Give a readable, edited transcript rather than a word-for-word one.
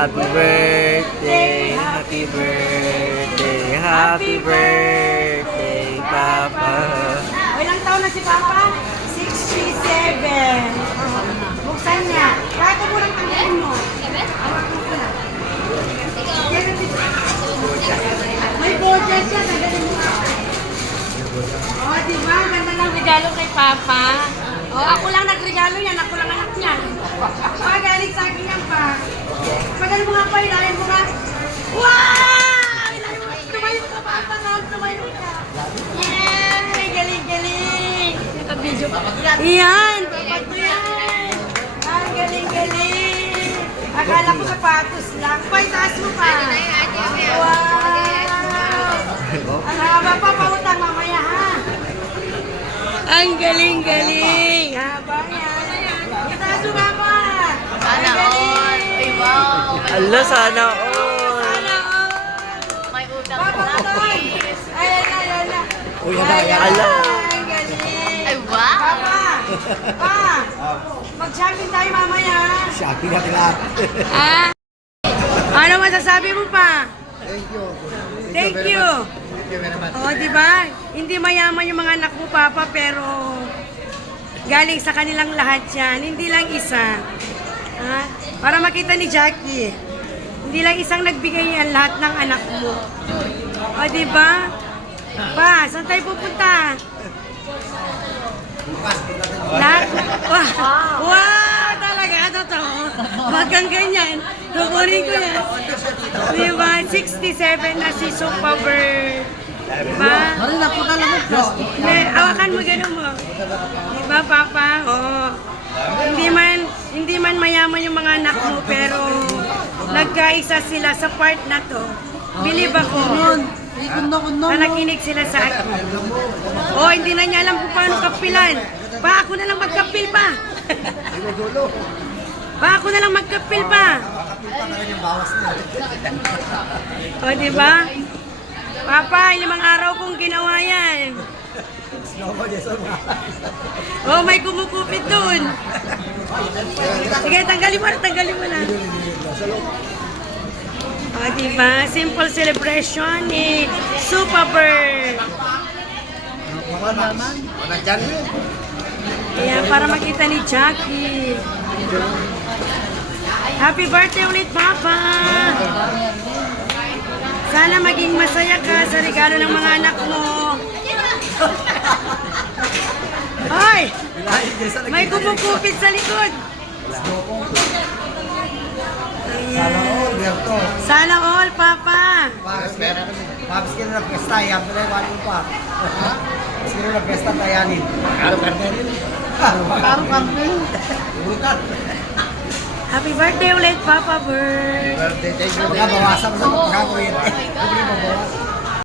Happy birthday, happy birthday, happy birthday, Papa. Ilang taon na si Papa? 67. Buksan niya. Kaya ko muna tanggalin mo. May border siya. Tanggalin mo. Oh, diba? Ganda ng regalo kay Papa. Oh, ako lang nagregalo yan. Ako lang anak niya. Galing sa akin yan pa. Pagal mo nga pa, ilahin mo nga. Wow! Ilahin mo. Tumayo ka, Papa. Tumayo ka. Yay! Galing-galing. Ito video pa. Yan! Papato yan! Ang galing-galing. Akala ko sapatos lang. Pa, itaas mo pa. Wow! Ang haba pa, pautang mamaya ha. Ang galing-galing. Haba yan. Itaas mo nga pa. Sana all. Ay, wow. Ala, sana all. Sana all. May utang Papa, na. Toy. Ayan na. Uy, ala. Ang galing. Ay, wow. Papa, mag-shopping tayo mamaya. Shopping natin lahat. Ah? Ano masasabi mo pa? Thank you. Thank you. Thank you very much. O, di ba? Hindi mayaman yung mga anak mo, Papa, pero galing sa kanilang lahat yan. Hindi lang isa. Ha? Para makita ni Jackie. Hindi lang isang nagbigay yan lahat ng anak mo. O, di ba? Pa, saan tayo pupunta? Lahat? Wow, talaga, totoo. Wag kang ganyan. Tukurin ko yan. Diba, 67 na si Sopa Bird. Diba? Hindi, awakan mo gano'n mo. Diba, Papa? Oo. Hindi man mayaman yung mga anak mo, pero nagkaisa sila sa part na to. Believe ako. Na nakinig sila sa akin. Oh, hindi na niya alam kung paano kapilan. Pa, ako na lang magkapil pa. Pa, ako na lang magkapil pa. O, di ba? Papa, 5 araw kong ginawa yan. Oh, may kumukupit doon. Sige, tanggalin mo na. O, diba? Simple celebration ni Super Bird. Ayan, para makita ni Jackie. Happy birthday ulit, Papa! Sana maging masaya ka sa regalo ng mga anak mo. Hoy! May kumukupit sa likod. Sana all, Berto. Sana all, Papa. Papis ka na pesta, yan pala yung wali pa. Papis ka na pesta, tayanin. Karo-karne. Karo-karne. Urutan. Happy birthday ulit, Papa Bird. Birthday, thank you. Bawasan mo sa pagkakawin. Libre mo bawas.